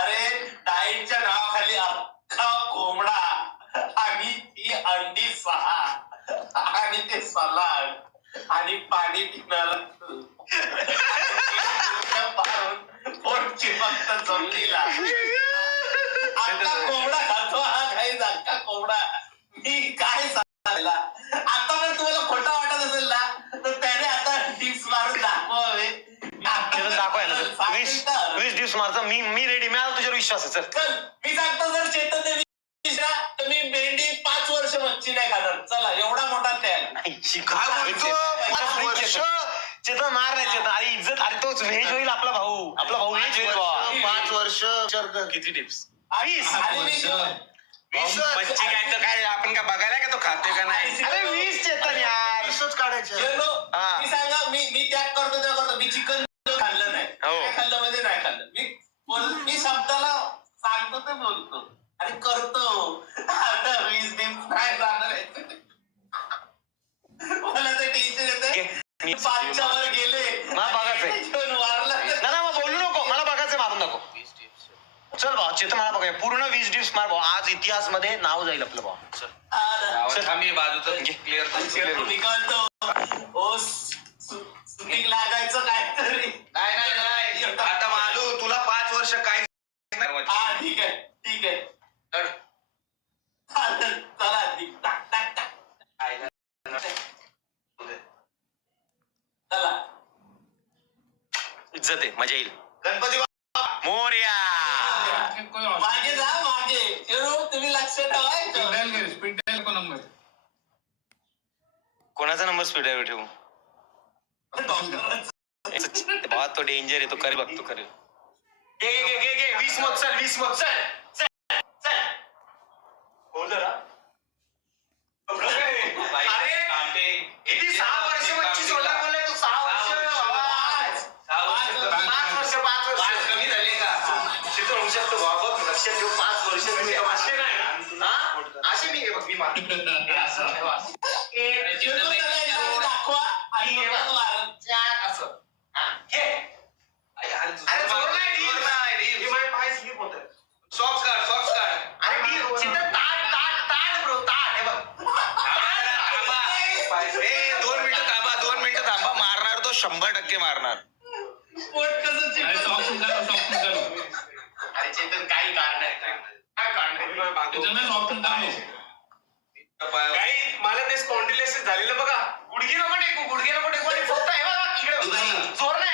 अरे डाएटच्या नावाखाली अख्खा कोंबडा आणि ती अंडी 6 आणि ते सलाड आणि पाणी पिणारा पोट चिपकत जमलीला. आता कोंबडा खातो हा काही अख्खा कोंबडा. मी काय सांगायला आता पण तुम्हाला खोटं वाटत असेल ना तर त्याने आता टिप्स मारून दाखवावे. दाखवाय ना 20 दिवस मारता. मी रेडी. मी आलो तुझ्यावर विश्वास आहे. चल मी सांगतो जर चेतन देवी तर मी भेंडी 5 वर्ष मच्छी नाही खाणार. चला एवढा मोठा तयार चेतन मार नाही. चेतन अरे इज्जत. अरे तोच व्हेज होईल आपला भाऊ. आपला भाऊ व्हेज होईल. 5 वर्ष. किती टिप्स? 20 मच्छी काय तर काय आपण का बघायला का तो खाते का नाही? अरे 20 चेतन यार. 20च काढायचं. मी सांगा मी त्याग करतो त्या करतो. मी चिकन खाल्लं नाही. काय खाल्लं म्हणजे नाही खाल्लं. मी शब्दाला सांगतो ते बोलतो आणि करतो. आता 20 दिवस काय जाणार आहे मला ते टेन्शन येतं. 5च्या वर गेले मला बघायचंय. वारला ना मग बोलू नको. मला बघायचंय. मारून नको. चल भाऊ चेतन मला बघाय पूर्ण 20 दिवस मार भाऊ. आज इतिहास मध्ये नाव जाईल आपलं भाऊ. चल मी बाजूचं क्लिअर निकालतो. ओ सुटिंग लागायचं काहीतरी. नाही आता मालू तुला 5 वर्ष काय. हा ठीक आहे चला टाक चला. इज्जत आहे. मजा येईल. गणपती मोरया. मागे जा मागे. तुम्ही लक्ष ठेवा. कोणाचा नंबर स्पीडवर ठेवू? भावा तो डेंजर आहे. तो करे बघतो करे. घे 20 मग चल. 20 मग चल. बोल जरा. अरे किती 6 वर्ष मच्छी सोडला बोललाय तू. 6 वर्ष 5 वर्ष कमी झाले का? चित्र होऊ शकतो भावा. बघ लक्षात ठेव. 5 वर्ष असे नाही ना. असे मी बघ मी दाखवा आणि असं अरे जोर नाही. पाय स्लिप होत. सॉक्स काढ. अरे ताट ब्रो ताट. हे बघ 2 मिनिटं थांबा. मारणार तो 100% मारणार. पोट कसं अरे चेतन काही कारण आहे. काय कारण काही मला ते स्पॉन्डिलिसिस झालेलं बघा. गुडघे नको टेकू. फक्त हे बघा इकडे जोर नाही.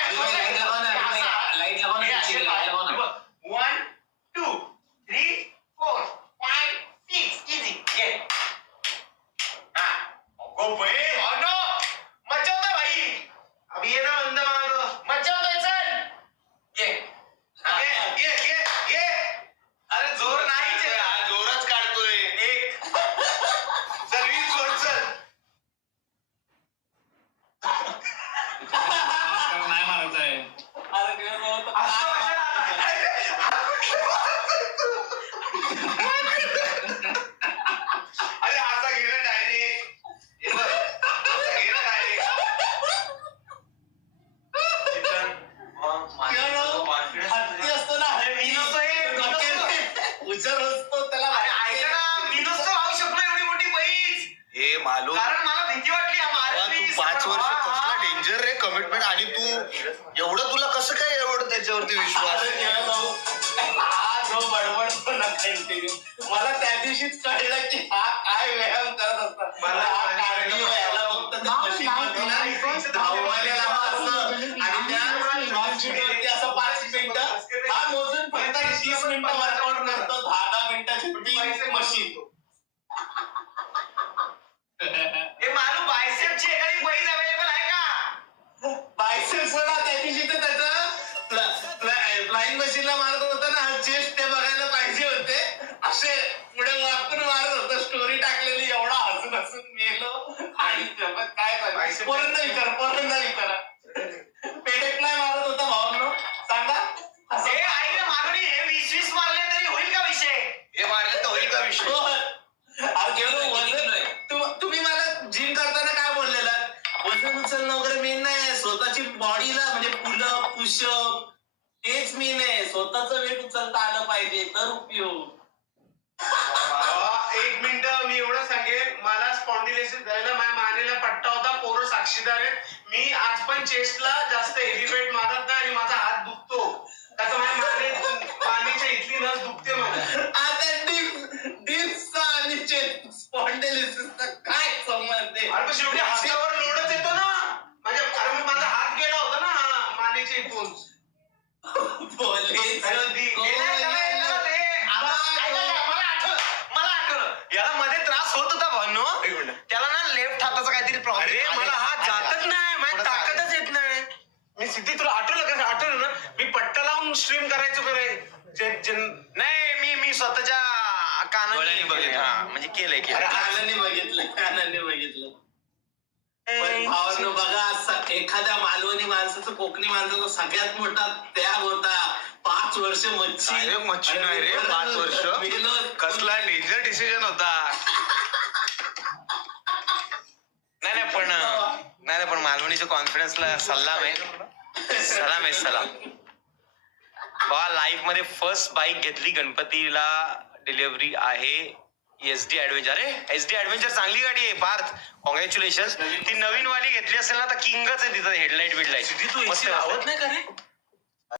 1 2 3 4 5 6 इझी. घे. हा गो भाई. नो मजा होता भाई. अभी ये ना बंद मारो. मजा होतोय. चल घे. अरे जोर नाही. जोरच काढतोय. 1 चल 20 वर चल. नाही मारायचं आहे. अरे आता गेलं डायरेक्ट. हत्ती असतो ना हुशार असतो त्याला. ऐका ना मी नसतो लावू शकलो एवढी मोठी पैज. हे मालू कारण मला भीती वाटली. तू 5 वर्ष कसला डेंजर रे कमिटमेंट. आणि तू एवढं तुला कसं काय एवढं त्याच्यावरती विश्वास. हा जो बडबडतो ना कंटिन्यू. मला त्या दिवशीच कळलं की हा काय व्यायाम करत असतात. मला हा कार्डिओ याला फक्त धाववाल्याला आणि त्या असं 5 मिनिटं हा मोजून फक्त 30 मिनिटं वर्कआउट करतो. 10 मिनिटाची मशीन. हे मालू बायसेपची एखादी पैज अवेलेबल आहे का? बायसेप्स ना त्या दिवशी तर त्याचं फ्लाइंग मशीनला मारत होता ना. चेस्ट ते बघायला पाहिजे होते. असे पुढे वाकून मारत होतं. स्टोरी टाकलेली. एवढा हसून मेलो. आणि काय पोरांना विचारा. पेडेक नाही मारत होता भावांनो सांगा. हे आई ना मालूनी हे 20 मारले तरी होईल का विषय? हे मारले तर होईल का विषय. तुम्ही मला जिम करताना काय बोललेलं. वजन उचलणं वगैरे मेन नाही. स्वतःची बॉडीला म्हणजे पुलअप पुशअप तेच मेन आहे. आहे स्वतःच वेट उचलता आलं पाहिजे तर उपयोग. एक मिनिट मी एवढं सांगेन मला स्पॉन्डिलायसिस झालेला माझ्या मानेला पट्टा होता पोरं साक्षीदार आहेत मी आज पण चेस्टला जास्त हेवी वेट मारत नाही आणि माझा हात दुखतो त्याचं माझ्या मानेच्या इथली नस दुखते माझ्या. आता डिप्सचा आणि स्पॉन्डिलिसिसचा काय संबंध आहे? अरे पण शेवटी हातावर लोडच येतो ना अरे मग माझा हात गेला होता ना मानेच्या इथून. याला मध्ये त्रास होत होता भावनो त्याला ना लेफ्ट हाताचा काहीतरी प्रॉब्लेम. अरे मला हात जातच नाही माझी ताकदच येत नाही. मी सिद्धी तुला आठवलं ना मी पट्टा लावून स्ट्रीम करायचो नाही मी स्वतःच्या कानाने बघितलं म्हणजे केलंय की कानाने बघितलं पण भावांनो बघा एखाद्या मालवणी माणसाचं कोकणी माणसाचा सगळ्यात मोठा त्याग होता 5 वर्ष मच्छी नाही रे 5 वर्ष कसला डेंजर डिसिजन होता. नाही पण मालवणीच्या कॉन्फिडन्सला सलाम आहे. बाबा लाईफ मध्ये फर्स्ट बाईक घेतली गणपतीला डिलिव्हरी आहे SD ऍडव्हेंचर. अरे SD ऍडव्हेंचर चांगली गाडी आहे पार्थ कॉंग्रॅच्युलेशन. ती नवीन वाली घेतली असेल ना तर किंगच आहे तिथं हेडलाईट बिडलाईट तू AC लावत नाही का रे?